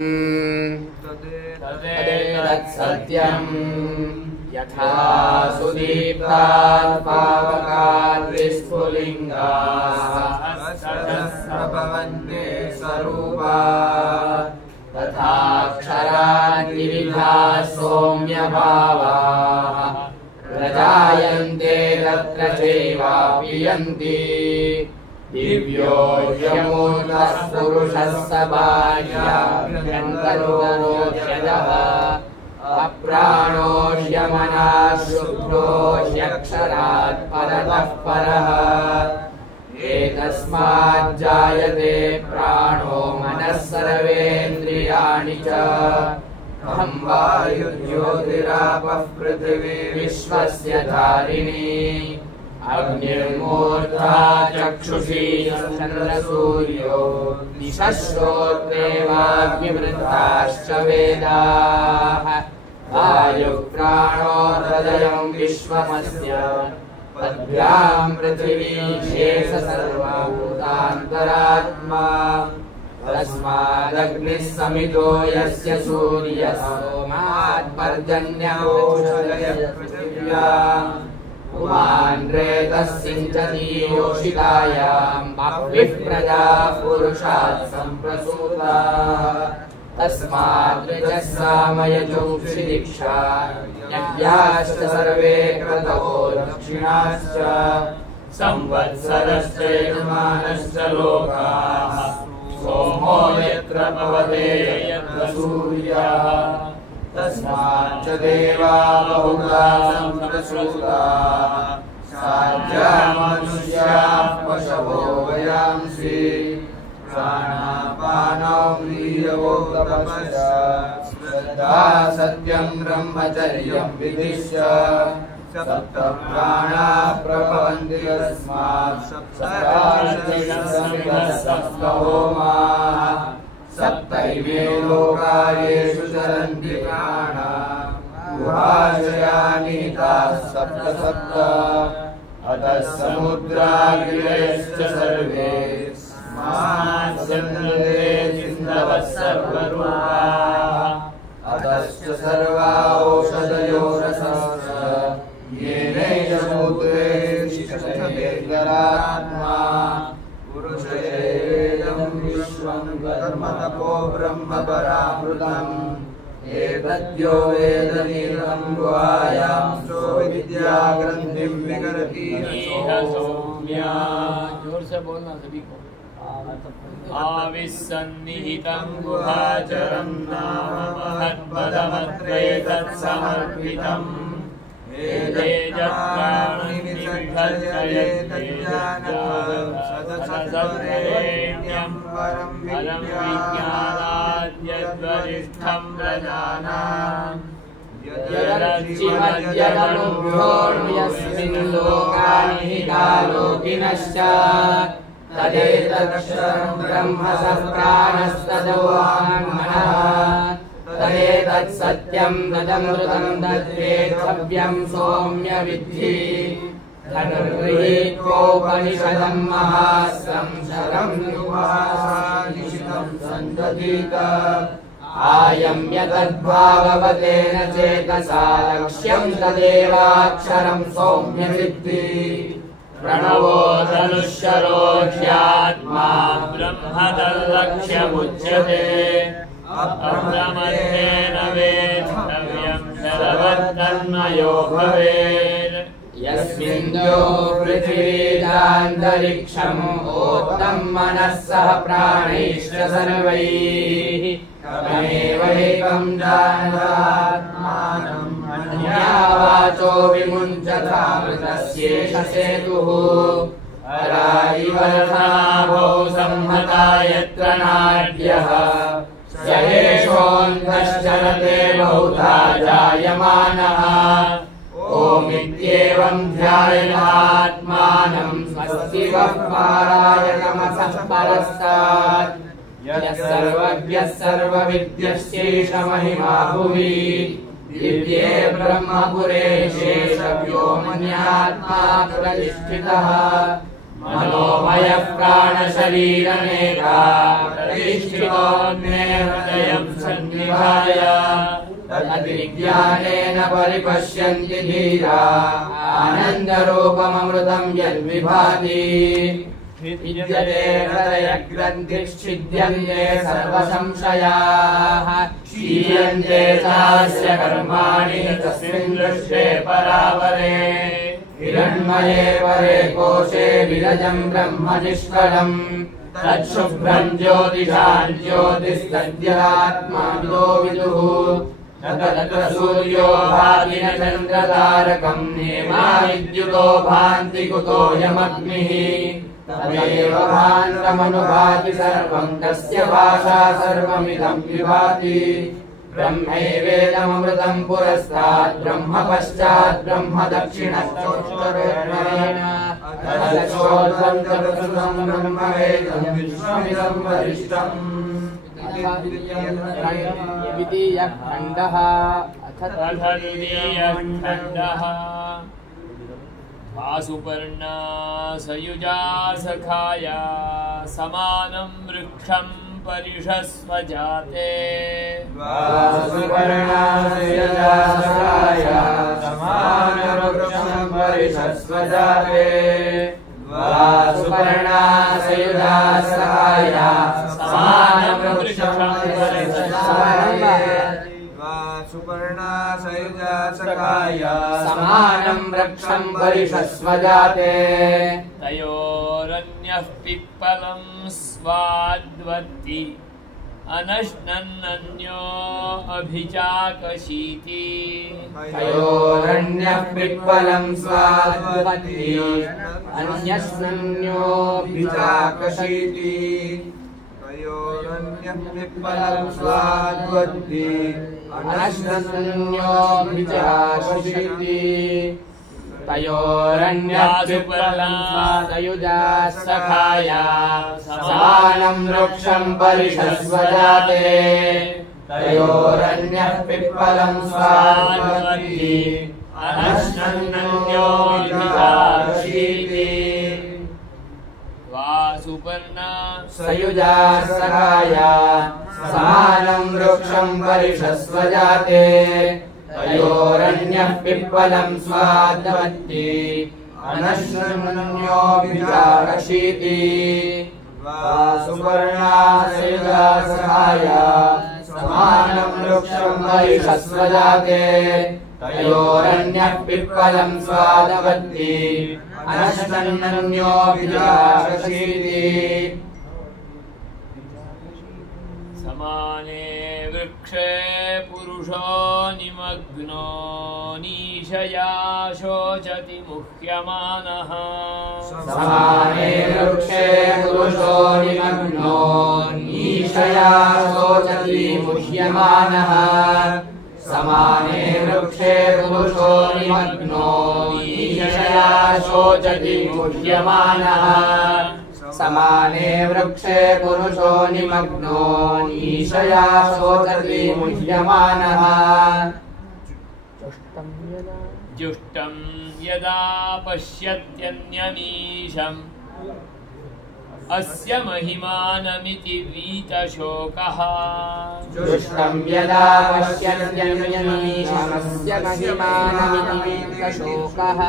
तदेतत्सत्यम् यथा सुदीप्तात् पावकात् विस्फुलिङ्गाः सहस्रभवन्ते स्वरूपाः तथाक्षरात् विविधाः सौम्यभावाः प्रजायन्ते तत्र चैवाप्यन्ति दिव्यो ह्यमूर्तः पुरुषः स बाह्याभ्यन्तरोऽप्यदः अप्राणो ह्यमनः शुद्धो ह्यक्षरात् परतः परः एतस्मात् जायते प्राणो मनः सर्वेन्द्रियाणि च अहं वायुर्ज्योतिरापः पृथिवी विश्वस्य धारिणी अग्निर्मूर्धा चक्षुषी चन्द्रसूर्यो दिशः श्रोत्रेवाग्निवृत्ताश्च वेदाः वायुः प्राणो हृदयं विश्वमस्य पद्भ्यां पृथिवी शेष सर्वभूतान्तरात्मा तस्मादग्निः समितो यस्य सूर्यः सोमात् पर्जन्यौषधयः पृथिव्याम् पुमान् रेतः सिञ्चति योषितायाम् बह्वीः प्रजाः पुरुषात् सम्प्रसूताः तस्मात् ऋचः सामयजुंषि दीक्षा यज्ञाश्च सर्वे क्रतवो दक्षिणाश्च संवत्सरश्च यजमानश्च लोकाः सोमो यत्र भवते यत्र सूर्यः तस्माच्च देवा बहुधा सम्प्रसूताः साध्या मनुष्याः पशवो वयांसि प्राणापानौ व्रीयवो तपश्च श्रद्धा सत्यं ब्रह्मचर्यं विदिश्य सप्त प्राणाः प्रभवन्ति तस्मात् सप्त होमाः सप्तैवे लोकायेषु चरन्ति प्राणाः गुहाशयानीताः सप्त सप्त अतः समुद्राग्रयश्च सर्वे स्मात् सिन्धवः सर्वरूपाः अतश्च सर्वा ओषधयो रसश्च येनैष समुद्रे तिष्ठत्येकरात्मा पुरुषेदं विश्वं कर्मतपो ब्रह्म परामृतम् एतद्यो वेद नीलं गुहायां सो विद्या ग्रन्थिं विकरति सौम्या। जोर से बोलना सभी को। आविसन्निहितं गुहाचरं नाम महत्पदमत्रैतत्समर्पितम् सदसत्रेण्यं परं विज्ञानाद्यद्वरिष्ठं प्रजानाम् यदक्षिमद्यदनुभ्योऽन्यस्मिन् लोकानिहितालोकिनश्च तदेतदक्षरं ब्रह्म स प्राणस्तदोऽहन्मनः तदेतत्सत्यं तदमृतं तद्वेद्धव्यं सौम्य विद्धि धनुर्गृहीत्वोपनिषदं महास्त्रं शरं युवासानिशितं सन्दधीत आयम्य तद्भागवतेन चेतसा लक्ष्यं तदेवाक्षरं सौम्य विद्धि प्रणवो धनुष्यरो ह्यात्मा ब्रह्म तल्लक्ष्यमुच्यते अप्रमत्तेन वेद्धव्यं शरवत्तन्मयो भवेत् यस्मिन्द्यो पृथिवीजान्तरिक्षम् ओत्तं मनः सह प्राणैश्च सर्वैः तमेवैकं जानतात्मानम् अन्या वाचो विमुञ्चतामृतस्येष सेतुः अरायिवर्धनाभौ संहता यत्र नाड्यः स एषोऽन्तश्चरते बहुधा जायमानः ओमित्येवं ध्यायेनात्मानं स्वस्ति वः पारायणमसः परस्तात् यः सर्वज्ञः सर्वविद्यश्चैष महिमा भुवि दिव्ये ब्रह्मपुरे शेषव्योमन्यात्मा प्रतिष्ठितः मनोमयः प्राणशरीरमेका प्रतिष्ठितोऽन्ये हृदयं सन्निधाय तद्विज्ञानेन परिपश्यन्ति धीरा आनन्दरूपममृतं यद्विभाति विद्यते हृदयग्रन्थिश्छिद्यन्ते सर्वसंशयाः क्षीयन्ते चास्य कर्माणि तस्मिन् दृष्टे परावरे हिरण्मये परे कोशे विरजं ब्रह्म निष्कलम् तच्छुभ्रं ज्योतिषां ज्योतिस्तद्यात्माविदो विदुः तत्र सूर्यो भाति न चन्द्रतारकं नेमा विद्युतो भान्ति कुतोऽयमग्निः तदेव भान्तमनुभाति सर्वं तस्य भाषा सर्वमिदं विभाति ब्रह्मैवेदममृतं पुरस्तात् ब्रह्म पश्चात् ब्रह्म दक्षिणश्चोत्तरोत्तरेण तदक्षोत्तरं तदसुतं ब्रह्मवेदं विश्वमिदं वरिष्ठम् द्वितीयः खण्डः अथ द्वितीयः खण्डः वासुपर्णा सयुजा सखाया समानं वृक्षं परिषस्व जाते वासुपर्णा सयुजा सखाया समानं वृक्षं परिषस्व जाते वासुपर्णा सयुजा सखाया समानं वृक्षं परिषस्व जाते सुपर्णा सयुजा सखाया समानं वृक्षं परिषस्व जाते तयोरन्यः पिप्पलं स्वाद्वत्ति अनश्नन्नन्यो अभिचाकशीति तयोरन्यः पिप्पलं स्वाद्वत्ति अन्यस्नन्योऽभिचाकशीति तयोरन्यः पिप्पलं स्वाद्वत्ति अनश्नन्योऽभिचाकशीति तयोरन्यः पिप्पलं स्वादयुजा सखाया समानं वृक्षं परिषस्व जाते तयोरन्यः पिप्पलं स्वाद्वत्ति अनश्नन्योऽभिचाकशीति वासुपर्णा सयुजा सखाया समानं वृक्षं परिषस्व जाते तयोरन्यः पिप्पलं स्वाद्वत्ति अनश्नन्योऽभिचाकशीति वासुपर्णा सयुजा सखाया समानं वृक्षं परिषस्व जाते तयोरन्यः पिप्पलं स्वाद्वत्ति अनश्नन्योऽभिचाकशीति समाने वृक्षे पुरुषो निमग्नो नीशया शोचति मुह्यमानः समाने वृक्षे पुरुषो निमग्नो नीशया शोचति मुह्यमानः समाने वृक्षे पुरुषो निमग्नो नीशया शोचति मुह्यमानः समाने वृक्षे पुरुषो निमग्नो नीशया शोचति मुह्यमानः जुष्टं यदा पश्यत्यन्यमीशम् अस्य महिमानमिति वीतशोकः जुष्टं यदा पश्यत्यन्यमीशमस्य महिमानमिति वीतशोकः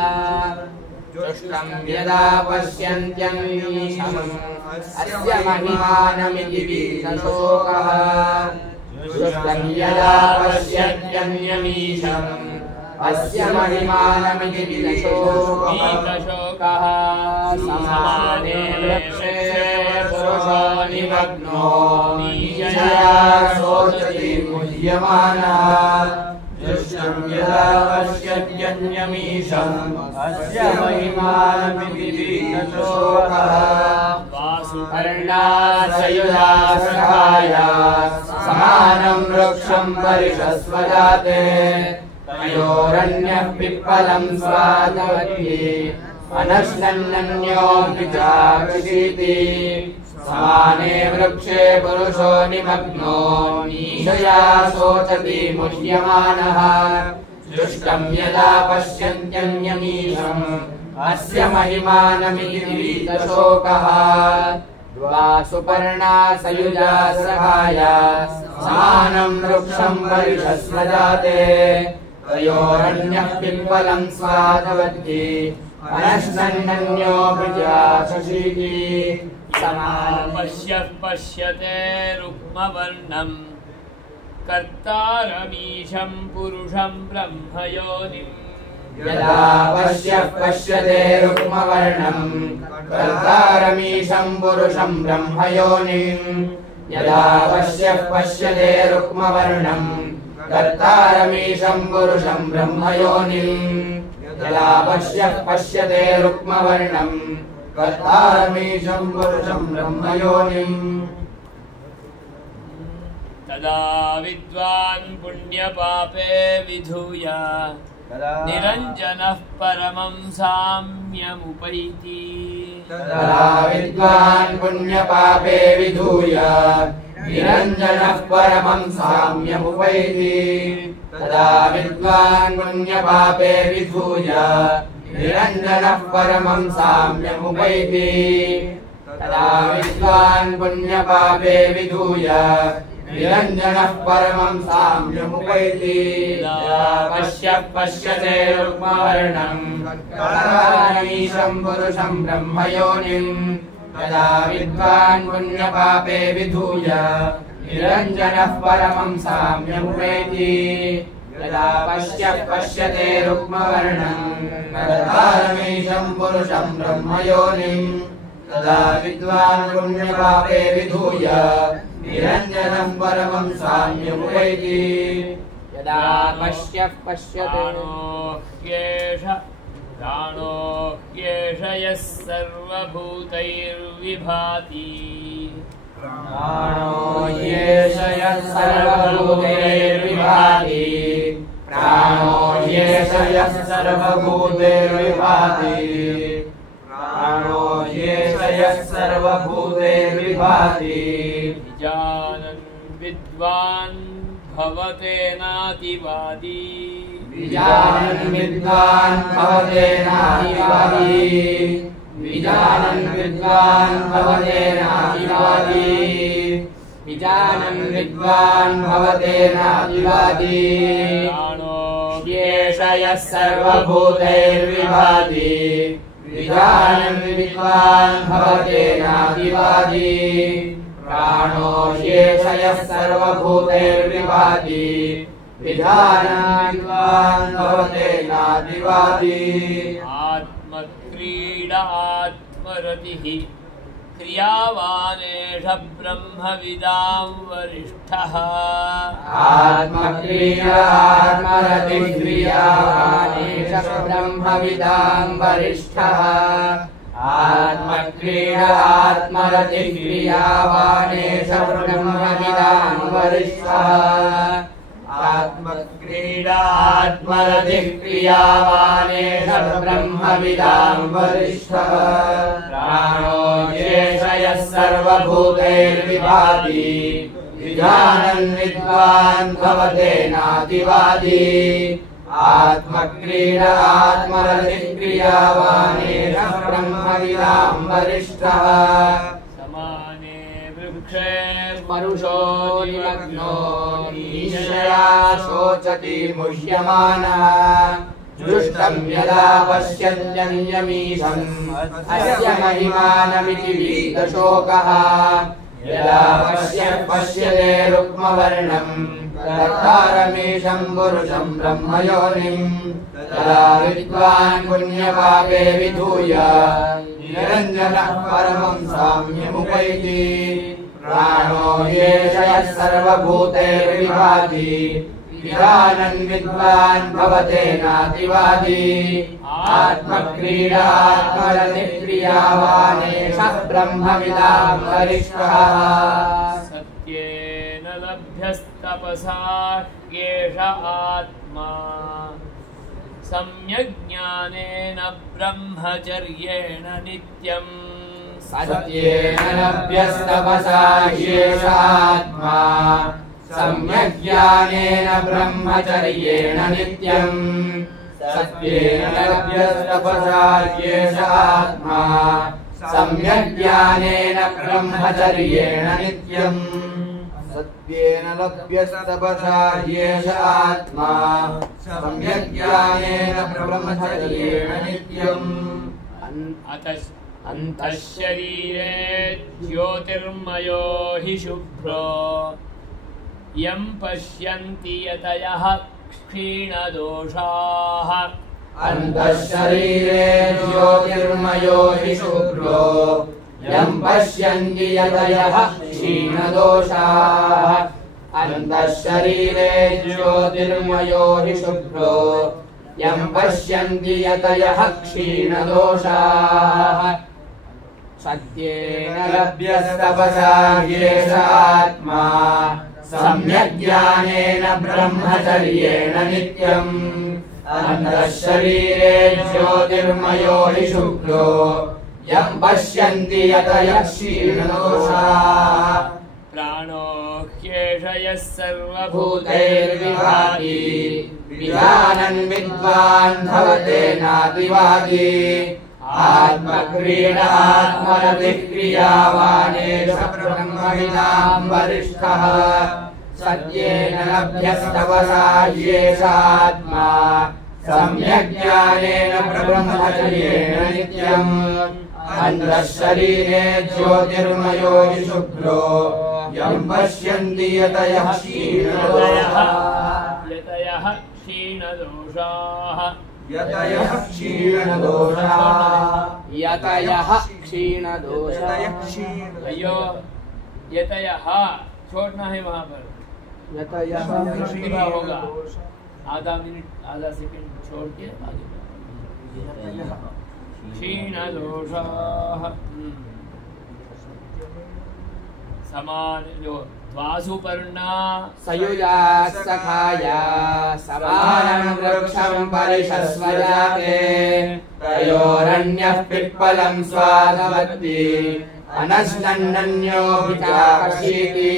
जुष्टं यदा पश्यन्त्यमीशम् अस्य महिमानमिति वीतशोकः जुष्टं यदा पश्यत्यन्यमीशम् अस्य महिमानमिति वीतशोकः समाने वृक्षे पुरुषो निमग्नो नीशया शोचति मुह्यमानः जुष्टं यदा पश्यत्यन्यमीशम् अस्य महिमानमिति वीतशोकः वासुपर्णा सयुजा सखाया समानं वृक्षं परिषस्व जाते तयोरन्यः पिप्पलं स्वाद्वत्ति अनश्नन्योऽभिचाकशीति समाने वृक्षे पुरुषो निमग्नो नीशया शोचति मुह्यमानः जुष्टं यदा पश्यन्त्यन्यमीशम् अस्य महिमानमिति वीतशोकः द्वा सुपर्णा सयुजा सखाया समानं वृक्षं वरिषस्व जाते तयोरन्यः पिप्पलं स्वादवद्भिः अनश्नन्यो प्रजाशशीति पश्यते रुक्मवर्णम् कर्तारमीशं पुरुषं ब्रह्मयोनिम् यदा पश्यते रुक्मवर्णं कर्तारमीशं पुरुषं ब्रह्मयोनिम् यदा पश्यते रुक्मवर्णं कर्तारमीशं पुरुषं ब्रह्मयोनिम् यदा पश्यते रुक्मवर्णं कर्तारमीशं पुरुषं ब्रह्मयोनिम् तदा विद्वान् पुण्यपापे विधूय निरञ्जनः परमं साम्यमुपैति तदा विद्वान् पुण्यपापे विधूय निरञ्जनः परमं साम्यमुपैति तदा विद्वान् पुण्यपापे विधूय निरञ्जनः परमं साम्यमुपैति तदा विद्वान् पुण्यपापे विधूय निरञ्जनः परमं साम्यमुपैति पश्यते रुक्मवर्णं कर्तारमीशं पुरुषं ब्रह्मयोनिम् तदा विद्वान् पुण्यपापे विधूय निरञ्जनः परमं साम्यमुपैति यदा पश्यते रुक्मवर्णं कर्तारमीशं पुरुषं ब्रह्मयोनिम् तदा विद्वान् पुण्यपापे विधूय निरञ्जनं परमं साम्यमुपैति यदा पश्यते प्राणो ह्येष यः सर्वभूतैर्विभाति प्राणो ह्येष यः सर्वभूतैर्विभाति प्राणो ह्येष यः सर्वभूतैर्विभाति प्राणो ह्येष यः सर्वभूतैर्विभाति विजानन् विद्वान् भवतेनातिवादी विजानन् विद्वान् भवतेनातिवादी विजानन् विद्वान् भवतेनातिवादी विजानन् विद्वान् भवतेनातिवादी प्राणो ह्येष यः सर्वभूतैर्विभाति विजानन् विद्वान् भवतेनातिवादी प्राणो ह्येष यः सर्वभूतैर्विभाति विजानन् विद्वान् भवतेनातिवादी आत्मक्रीडा आत्मरतिः क्रियावानेष ब्रह्मविदां वरिष्ठः आत्मक्रीडा आत्मरतिः क्रियावानेष ब्रह्मविदां वरिष्ठः आत्मक्रीडा आत्मरतिः क्रियावानेष ब्रह्मविदां वरिष्ठः आत्मक्रीडा आत्मरतिः क्रियावानेष ब्रह्मविदां वरिष्ठः प्राणो ह्येष यः सर्वभूतैर्विभाति विजानन् विद्वान् भवतेनातिवादी आत्मक्रीडा आत्मरतिः क्रियावानेष ब्रह्मविदां वरिष्ठः समाने वृक्षे मरुषो निमग्नो ईशया शोचति मुह्यमानः दृष्टं यदा पश्यत्यन्यमीशम् अस्य महिमानमिति वीतशोकः यदा पश्यते रुक्मवर्णं कर्तारमीशं पुरुषं ब्रह्मयोनिम् तदा विद्वान् पुण्यपापे विधूय निरञ्जनः परमं साम्यमुपैति प्राणो ह्येष यः सर्वभूतैर्विभाति विजानन् विद्वान् भवतेनातिवादी आत्मक्रीडा आत्मरतिः क्रियावानेष ब्रह्मविदां वरिष्ठः सत्येन लभ्यस्तपसा ह्येष आत्मा सम्यग्ज्ञानेन ब्रह्मचर्येण नित्यम् सत्येन लभ्यस्तपसा ह्येष आत्मा सम्यग्ज्ञानेन ब्रह्मचर्येण नित्यम् सत्येन लभ्यस्तपसा ह्येष आत्मा सम्यग्ज्ञानेन ब्रह्मचर्येण नित्यम् सत्येन लभ्यस्तपसा ह्येष आत्मा सम्यग्ज्ञानेन ब्रह्मचर्येण नित्यम् अन्तः शरीरे ज्योतिर्मयो हि शुभ्रो यं पश्यन्ति यतयः क्षीणदोषाः अन्तः शरीरे ज्योतिर्मयो हि शुभ्रो यं पश्यन्ति यतयः क्षीणदोषाः अन्तः शरीरे ज्योतिर्मयो हि शुभ्रो यं पश्यन्ति यतयः क्षीणदोषाः सत्येन लभ्यस्तपसा ह्येष आत्मा सम्यग्ज्ञानेन ब्रह्मचर्येण नित्यम् अन्तः शरीरे ज्योतिर्मयो हि शुभ्रो यं पश्यन्ति यतयः क्षीणदोषाः प्राणो ह्येष यः सर्वभूतैर्विभाति विजानन् विद्वान् भवते नातिवादी आत्मक्रीडात्मरतिः क्रियावानेष ब्रह्मविदां वरिष्ठः सत्येन लभ्यस्तपसा ह्येष आत्मा सम्यग्ज्ञानेन ब्रह्मचर्येण नित्यम् अन्तः शरीरे ज्योतिर्मयो हि शुभ्रो यं पश्यन्ति यतयः क्षीणदोषाः यतयः क्षीणदोषाः यतयः क्षीणदोषाः अयो यतयः छोड़ना है वहां पर यतयः पूरा होगा आधा मिनट आधा सेकंड छोड़ के आगे क्षीणदोषाः समान जो वासुपर्णा सयुजा सखाया समानं वृक्षं परिषस्वजाते तयोरन्यः पिप्पलं स्वादवत्ति अनश्नन्नन्योऽभिचाकशीति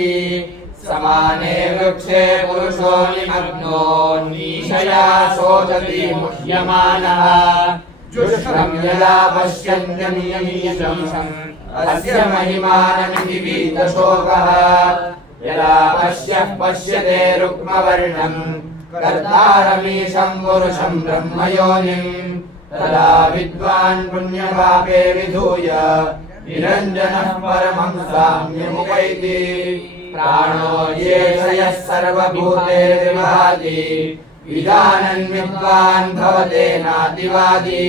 समाने वृक्षे पुरुषो निमग्नो नीशया शोचति मुह्यमानः जुष्टं यदा पश्यन्त्यनियमीशम् अस्य महिमानमिति वीतशोकः यदा पश्यते रुक्मवर्णं कर्तारमीशं पुरुषं ब्रह्मयोनिम् तदा विद्वान् पुण्यपापे विधूय निरञ्जनः परमं साम्यमुपैति प्राणो येष यः सर्वभूतैर्विभाति विजानन् विद्वान् भवते नातिवादी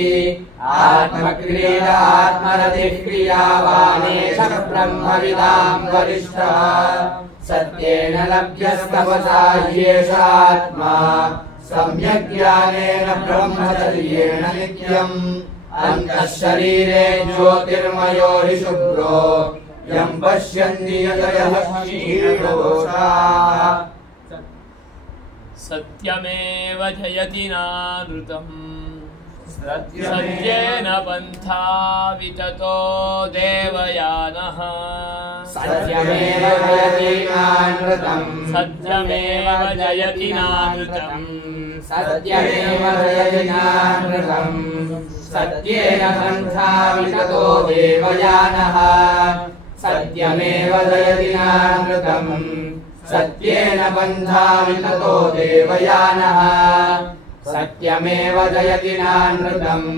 आत्मक्रीडात्मरतिः क्रियावानेष ब्रह्मविदां वरिष्ठः सत्येन लभ्यस्तपसा ह्येष आत्मा सम्यग्ज्ञानेन ब्रह्मचर्येण नित्यम् अन्तः शरीरे ज्योतिर्मयो हि शुभ्रो यं पश्यन्ति यतयः क्षीणदोषाः सत्यमेव जयति नानृतम् सत्येन पन्था विततो देवयानः सत्यमेव जयति नानृतम् सत्यमेव जयति नानृतम् सत्यमेव जयति नानृतम् सत्येन पन्था विततो देवयानः सत्यमेव जयति नानृतम् सत्येन पन्था विततो देवयानः सत्यमेव जयति नानृतम्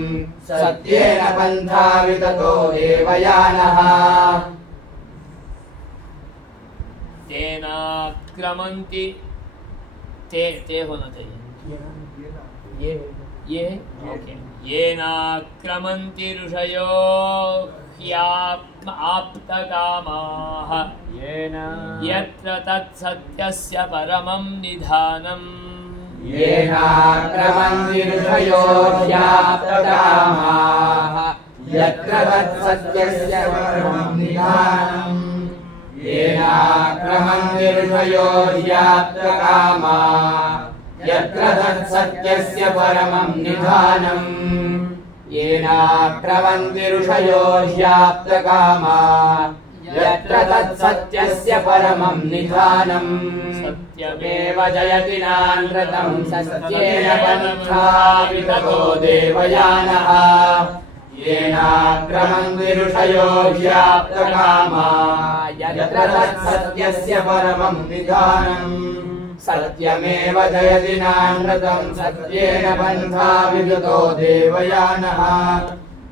सत्येन पन्था विततो देवयानः तेनाक्रमन्ति ते होना चाहिए ये ओके येनाक्रमन्ति ऋषयो ह्याप्तकामाः यत्र तत्सत्यस्य परमं निधानम् येनाक्रमन्ति ऋषयो ह्याप्तकामाः यत्र तत्सत्यस्य परमं निधानम् येनाक्रमन्ति ऋषयो ह्याप्तकामाः यत्र तत्सत्यस्य परमं निधानम् येनाक्रमन्ति ऋषयो ह्याप्तकामाः यत्र तत्सत्यस्य परमं निधानम् सत्यमेव जयति नानृतं सत्येन पन्था विततो देवयानः येनाक्रमन् विरुषयो व्याप्तकामा यत्र तत्सत्यस्य परमं निधानम् सत्यमेव जयति नानृतं सत्येन पन्था विततो देवयानः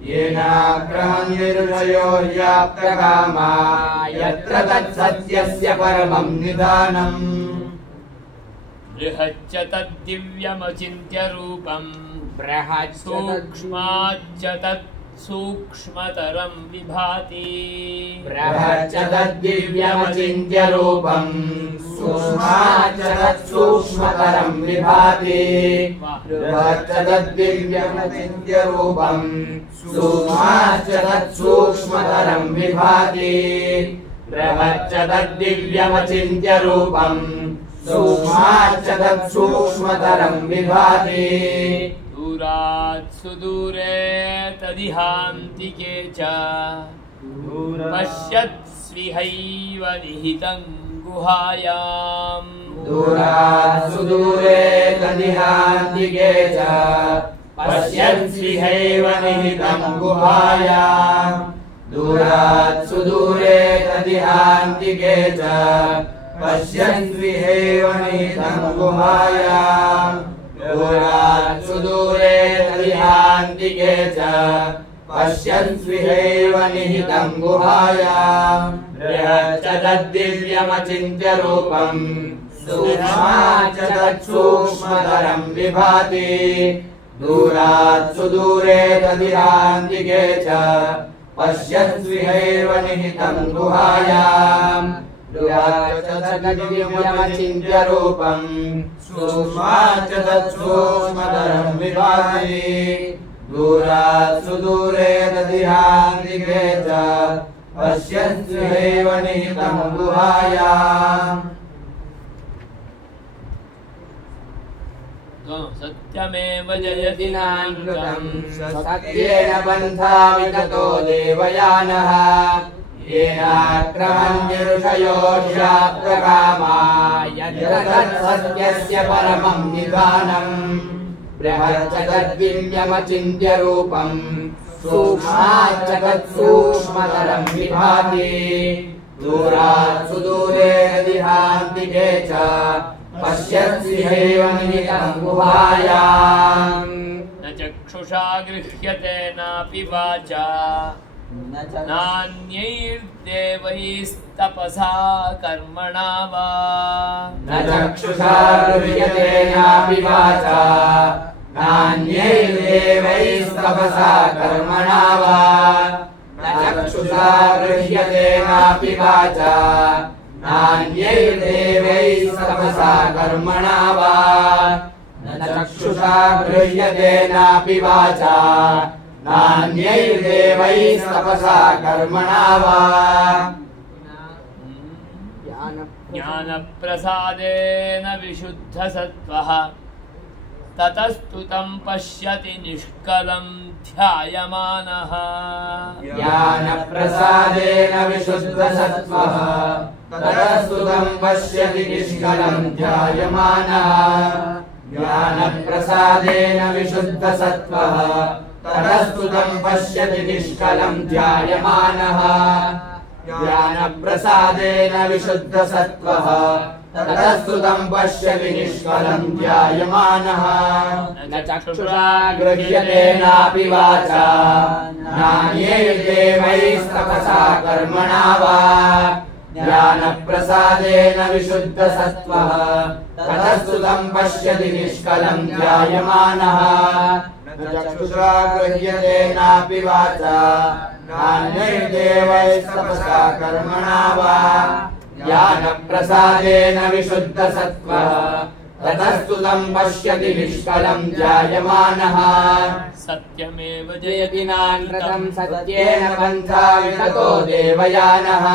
येनाक्रमन् विरुषयो व्याप्तकामा यत्र तत्सत्यस्य परमं निधानम् बृहच्च तद्दिव्यमचिन्त्य रूपम् सूक्ष्माच्च तत् सूक्ष्मतरं विभाति बृहच्च तद्दिव्यमचिन्त्य रूपम् सूक्ष्माच्च तत् सूक्ष्मतरं विभाति बृहच्च तद्दिव्यमचिन्त्य रूपम् सूक्ष्माच्च तत् सूक्ष्मतरं विभाति बृहच्च तद्दिव्यमचिन्त्य रूपम् सूक्ष्माच्च तत् सूक्ष्मतरं विभाति दूरात् सुदूरे तदिहान्तिके च पश्यत्स्विहैव निहितं गुहायाम् दूरात् सुदूरे तदिहान्तिके च पश्यत्स्विहैव निहितं गुहायाम् दूरात् सुदूरे तदिहान्तिके च पश्यन्त्विहैव निहितं गुहायाम् दूरात् सुदूरे तदिहान्तिके च पश्यन्त्विहैव निहितं गुहायाम् बृहच्च तद्दिव्यमचिन्त्य रूपम् सूक्ष्माच्च तत् सूक्ष्मतरं विभाति दूरात् सुदूरे तदिहान्तिके च पश्यन्त्विहैव निहितं गुहायाम् बृहच्च तद्दिव्यमचिन्त्य रूपम् सूक्ष्माच्च तत् सूक्ष्मतरं विभाति दूरात् सुदूरे तदिहान्तिके च पश्यन्त्विहैव निहितं गुहायाम् सत्यमेव जयति नानृतं सत्येन पन्था विततो देवयानः येनाक्रमन् विरुषयो व्याप्तकामा यत्र तत्सत्यस्य परमं निधानम् बृहच्च तद्दिव्यमचिन्त्य रूपम् सूक्ष्माच्च तत् सूक्ष्मतरं विभाति दूरात् सुदूरे तदिहान्तिके च पश्यत्स्विहैव निहितं गुहायाम् न चक्षुषा गृह्यते नापि वाचा नान्यैर्देवैस्तपसा कर्मणा वा न चक्षुषा गृह्यते नापि वाचा नान्यैर्देवैस्तपसा कर्मणा वा न चक्षुषा गृह्यते नापि वाचा नान्यैर्देवैस्तपसा कर्मणा वा न चक्षुषा गृह्यते नापि वाचा नान्यैर्देवैस्तपसा कर्मणा वा ज्ञानप्रसादेन विशुद्धसत्त्वः ततस्तु तं पश्यति निष्कलं ध्यायमानः ज्ञानप्रसादेन विशुद्धसत्त्वः ततस्तु तं पश्यति निष्कलं ध्यायमानः ज्ञानप्रसादेन विशुद्धसत्त्वः ततस्तु तं पश्यति निष्कलं ध्यायमानः ज्ञानप्रसादेन विशुद्धसत्त्वः ततस्तु तं पश्यति निष्कलं ध्यायमानः न चक्षुषा गृह्यते नापि वाचा नान्यैर्देवैस्तपसा कर्मणा वा ज्ञानप्रसादेन विशुद्धसत्त्वः ततस्तु तं पश्यति निष्कलं ध्यायमानः न चक्षुषा गृह्यते नापि वाचा नान्यैर्देवैस्तपसा कर्मणा वा ज्ञानप्रसादेन विशुद्धसत्त्वः ततस्तु तं पश्यति निष्कलं ध्यायमानः सत्यमेव जयति नानृतं सत्येन पन्था विततो देवयानः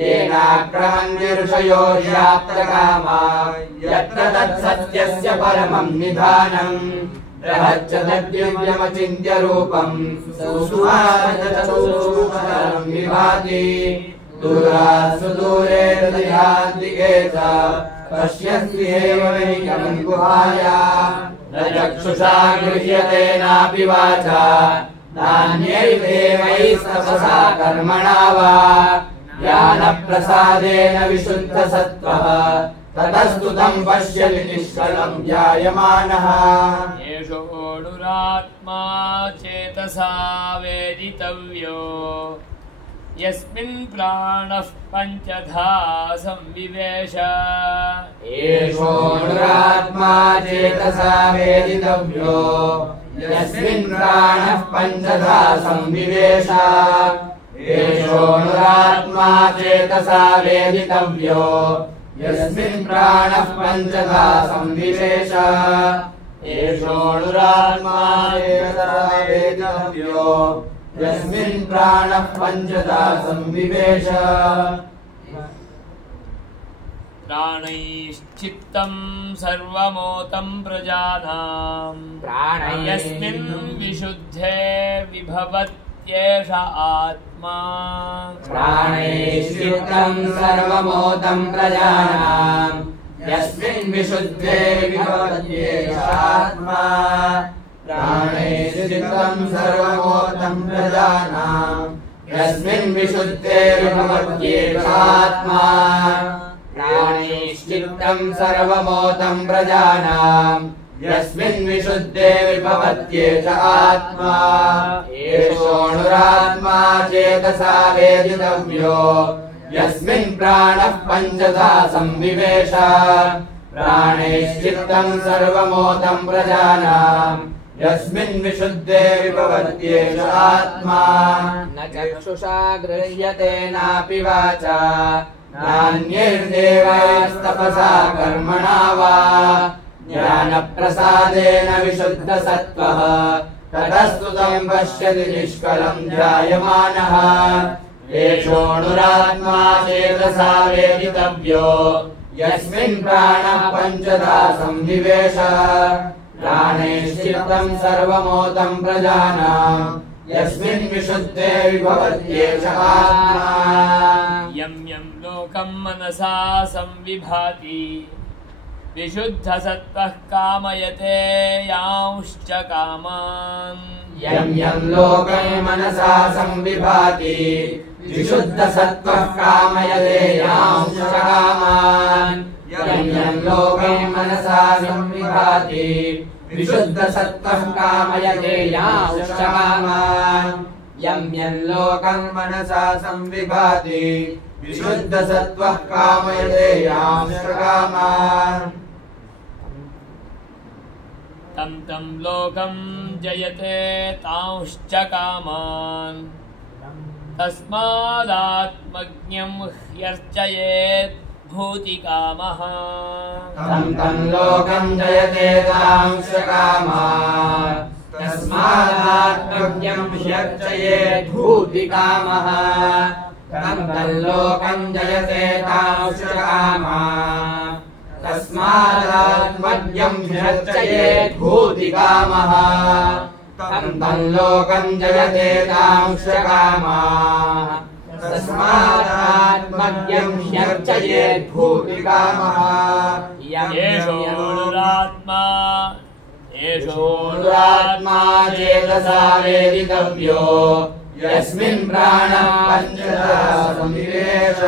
येनाक्रमन् विरुषयो व्याप्तकामा यत्र तत्सत्यस्य परमं निधानम् बृहच्च तद्दिव्यमचिन्त्य रूपम् सूक्ष्माच्च तत् सूक्ष्मतरं विभाति दूरात् सुदूरे हृदयान्तिके च पश्यन्त्येव नैकं गुहायाम् न चक्षुषा गृह्यते नापि वाचा नान्यैर्देवैस्तपसा कर्मणा वा ज्ञानप्रसादेन विशुद्धसत्त्वः ततस्तु तं पश्यति निष्कलं ध्यायमानः येषोऽनुरात्मा चेतसा वेदितव्यो यस्मिन् प्राणः पञ्चधा संविवेश येषोऽनुरात्मा चेतसा वेदितव्यो यस्मिन् प्राणः पञ्चधा संविवेश येषोऽनुरात्मा चेतसा वेदितव्यो यस्मिन् प्राणः पञ्चधा संविवेश येषोऽनुरात्मा चेतसा वेदितव्यो यस्मिन् प्राणः पञ्चधा संविवेश प्राणैश्चित्तं सर्वमोतं प्रजानाम् यस्मिन् विशुद्धे विभवत्येष आत्मा प्राणैश्चित्तं सर्वमोतं प्रजानाम् यस्मिन् विशुद्धे विभवत्येष आत्मा प्राणैश्चित्तं सर्वमोतं प्रजानाम् यस्मिन् विशुद्धे विभवत्येष आत्मा प्राणैश्चित्तं सर्वमोतं प्रजानाम् यस्मिन् विशुद्धे विभवत्येष आत्मा येषोऽनुरात्मा चेतसा वेदितव्यो यस्मिन् प्राणः पञ्चधा संविवेश प्राणैश्चित्तं सर्वमोतं प्रजानाम् यस्मिन् विशुद्धे विभवत्येष आत्मा न चक्षुषा गृह्यते नापि वाचा नान्यैर्देवैस्तपसा कर्मणा वा ज्ञानप्रसादेन विशुद्धसत्त्वः ततस्तु तं पश्यति निष्कलं ध्यायमानः येषोऽनुरात्मा चेतसा वेदितव्यो यस्मिन् प्राणः पञ्चधा संविवेश प्राणैश्चित्तं सर्वमोतं प्रजानाम् यस्मिन् विशुद्धे विभवत्येष आत्मा यं यं लोकं मनसा संविभाति विशुद्धसत्त्वः कामयते यांश्च कामान् यं यं लोकं मनसा संविभाति विशुद्धसत्त्वः कामयते यांश्च कामान् यं यं लोकं मनसा संविभाति विशुद्धसत्त्वः कामयते यांश्च कामान् यं यं लोकं मनसा संविभाति विशुद्धसत्त्वः कामयते यांश्च कामान् तं तं लोकं जयते तांश्च कामान् तस्मादात्मज्ञं ह्यर्चयेत् भूतिकामः तं तं लोकं जयते तांश्च कामान् तस्मादात्मज्ञं ह्यर्चयेत् भूतिकामः तं तं लोकं जयते तांश्च कामान् तस्मादात्मज्ञं ह्यर्चयेत् भूतिकामः तं तं लोकं जयते तांश्च कामान् तस्मादात्मज्ञं ह्यर्चयेत् भूतिकामः येषोऽनुरात्मा चेतसा वेदितव्यो यस्मिन् प्राणः पञ्चधा संविवेश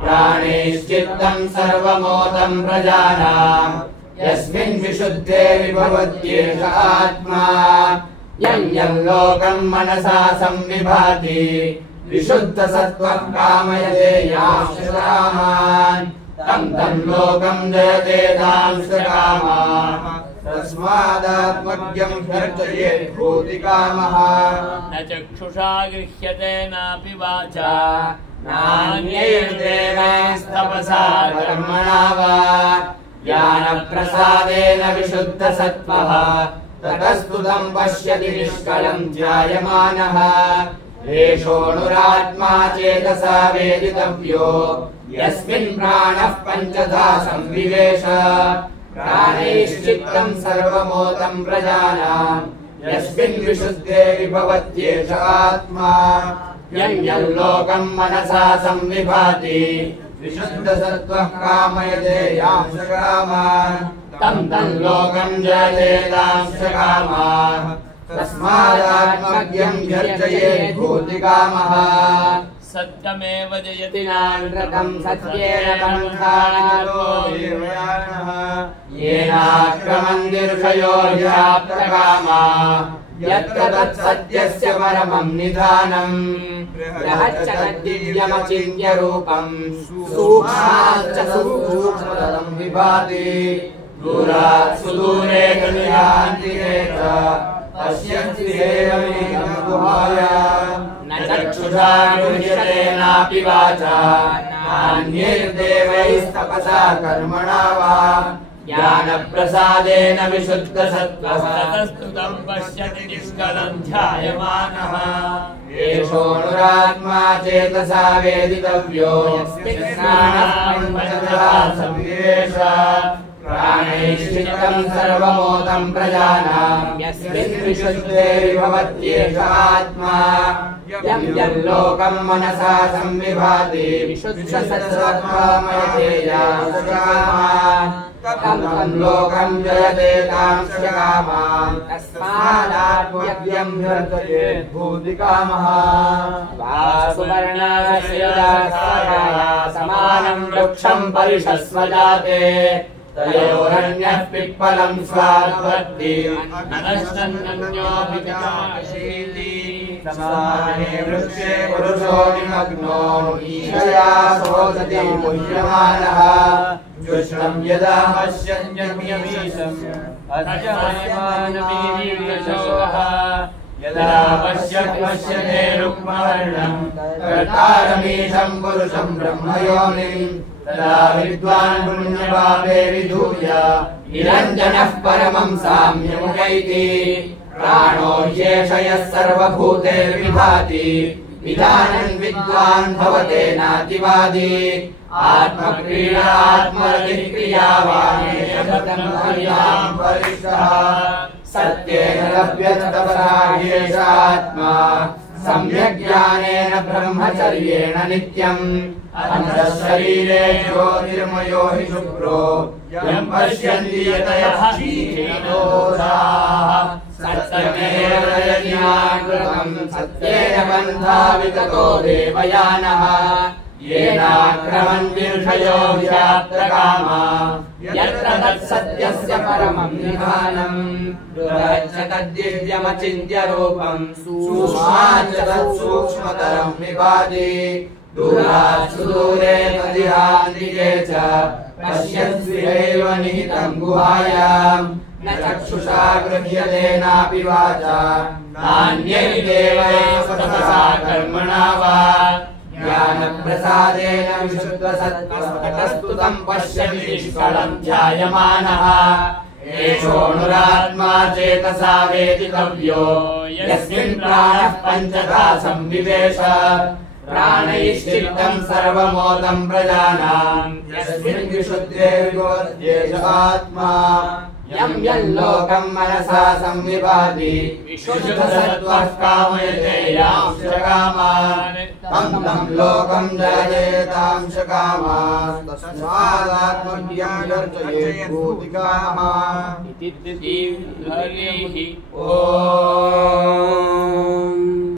प्राणैश्चित्तं सर्वमोतं प्रजानाम् यस्मिन् विशुद्धे विभवत्येष आत्मा यं यं लोकं मनसा संविभाति विशुद्धसत्त्वः कामयते यांश्च कामान् तं तं लोकं जयते तांश्च कामान् तस्मादात्मज्ञं ह्यर्चयेत् भूतिकामः न चक्षुषा गृह्यते नापि वाचा नान्यैर्देवैस्तपसा कर्मणा वा ज्ञानप्रसादेन विशुद्धसत्त्वः ततस्तु तं पश्यति निष्कलं ध्यायमानः येषोऽनुरात्मा चेतसा वेदितव्यो यस्मिन् प्राणः पञ्चधा संविवेश प्राणैश्चित्तं सर्वमोतं प्रजानाम् यस्मिन् विशुद्धे विभवत्येष आत्मा यं यं लोकं मनसा संविभाति विशुद्धसत्त्वः कामयते यांश कामान् तं तं लोकं जयते तांश कामाः तस्मादात्मज्ञं व्यर्चयेत् भूतिकामः सत्यमेव जयति नानृतं सत्येन पन्थानो देवयानः येनाक्रमन्ति ऋषयो ह्याप्तकामाः यत्र तत्सत्यस्य परमं निधानम् बृहच्च तद्दिव्यमचिन्त्य रूपम् सूक्ष्माच्च सूक्ष्मतरं विभाति दूरात् सुदूरे गृह्णान्तिके च पश्यन्ति देवमेकं गुहायाम् न चक्षुषा गृह्यते नापि वाचा नान्यैर्देवैस्तपसा कर्मणा वा ज्ञानप्रसादेन विशुद्धसत्त्वः ततस्तुतं पश्यति निष्कलं ध्यायमानः एषोऽनुरात्मा चेतसा वेदितव्यो यस्मिन् प्राणः पञ्चधा संविवेश प्राणैश्चित्तं सर्वमोदं प्रजानां यस्मिन् विशुद्धे विभवत्येष आत्मा यं यं लोकं मनसा संविभाति विशुद्धसत्त्वकामयते यांश कामान् तं तं लोकं जयते तांश कामान् तस्मादात्मज्ञं व्यर्चयेत् भूतिकामः वासुवर्णाश्रयाः समानं वृक्षं परिषस्वजाते तयोरन्यः पिप्पलं स्वाद्वद्ति नश्चन्नन्योऽपि विकामशीली समाने वृक्षे पुरुषो निमग्नो ईशया शोचति मुह्यमानः जुष्टं यदा पश्यन्यमीशम् अजमानवीर्यशोकः यदा पश्यते रुक्मवर्णं कर्तारमीशं पुरुषं ब्रह्मयोनिम् तदा विद्वान् पुण्यपापे विधूय निरञ्जनः परमं साम्यमुपैति प्राणो ह्येष यः सर्वभूतेर्विभाति विधानन् विद्वान् भवते नातिवादी आत्मक्रीडा आत्मरतिः क्रियावान् परिष्टः सत्येन लभ्यस्तपसा ह्येष आत्मा सम्यग्ज्ञानेन ब्रह्मचर्येण नित्यम् अन्तःशरीरे ज्योतिर्मयो हि शुभ्रो यं पश्यन्ति यतयः क्षीणोदाः सत्यमेव जयति नानृतं सत्येन पन्था विगतो देवयानः येनाक्रमन्ति ऋषयो ह्याप्तकामाः यत्र तत्सत्यस्य परमं निधानम् बृहच्च तद्दिव्यमचिन्त्य रूपम् सूक्ष्माच्च तत्सूक्ष्मतरं विभाति दूरात् सुदूरे तदिहान्तिके च पश्यन्त्येव निहितं गुहायाम् न चक्षुषा गृह्यते नापि वाचा नान्यैर्देवैस्तपसा कर्मणा वा ज्ञानप्रसादेन विशुद्धसत्त्वस्ततस्तुतं पश्यति निष्कलं ध्यायमानः एषोऽनुरात्मा चेतसा वेदितव्यो यस्मिन् प्राणः पञ्चधा संविवेश प्राणैश्चित्तं सर्वमोदं प्रजानां यस्मिन् विशुद्धे विभवत्येष आत्मा यं यं लोकं मनसा संविभाति विशुद्धसत्त्वः कामयते यांश कामान् तं तं लोकं जयते तांश कामान् तस्मादात्मज्ञं व्यर्चयेत् भूतिकामः इति हरिः ॐ